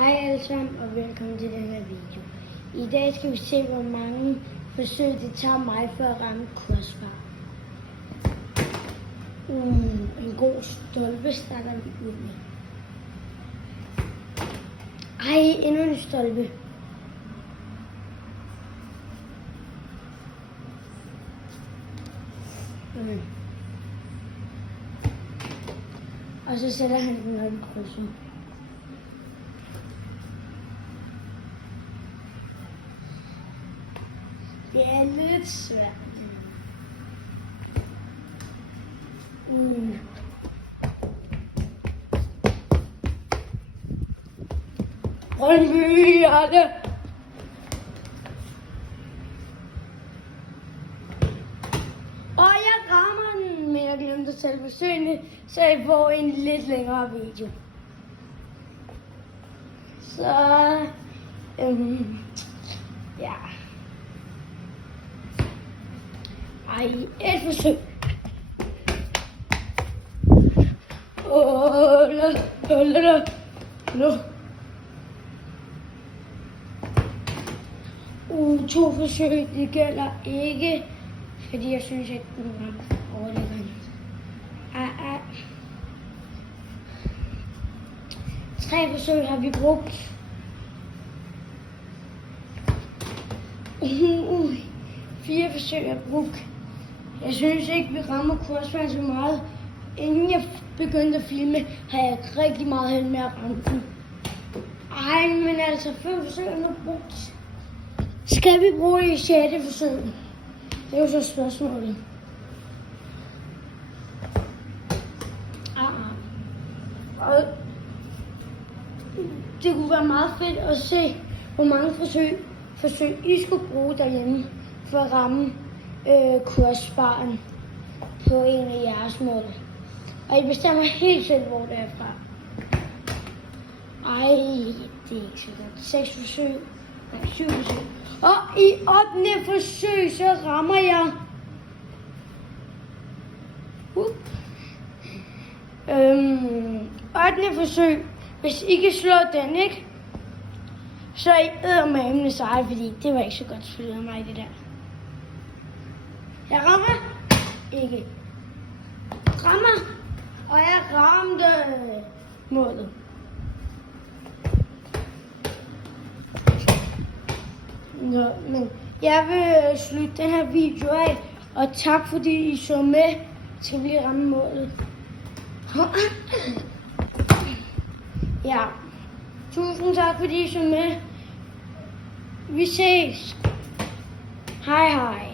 Hej alle sammen og velkommen til den her video. I dag skal vi se, hvor mange forsøg det tager mig for at ramme crossbar. En god stolpe starter vi ud med. Ej, endnu en stolpe. Og så sætter han den op i krydset. Det er lidt svært. Brøndby, Jarle! Og jeg rammer den, men jeg glemte at tage besøgende, så jeg får en lidt længere video. Så, ja. Ej, et forsøg. To forsøg, det gælder ikke, fordi jeg synes, at den rammer overlæggeren. Tre forsøg har vi brugt. 4 forsøg er brugt. Jeg synes ikke, vi rammer crossbar så meget. Inden jeg begyndte at filme, har jeg rigtig meget held med at ramme den. Ej, men altså 5 forsøg er nu brugt. Skal vi bruge det i 6. forsøg? Det er jo så spørgsmålet. Og det kunne være meget fedt at se, hvor mange forsøg I skulle bruge derhjemme for at ramme crossbaren på en af jeres mål. Og I bestemmer helt selv, hvor det er fra. Ej, det er ikke så godt. 6 forsøg. Nej, 7 forsøg. Og i 8. forsøg, så rammer jeg. 8. forsøg. Hvis I kan slå den, ikke? Så er I eddermame seje, fordi det var ikke så godt spillet af mig, det der. Jeg rammer. Ikke. Rammer. Og jeg ramte målet. Nå, men jeg vil slutte den her video af, og tak fordi I så med til vi ramme målet. Ja, tusind tak fordi I så med. Vi ses. Hej hej.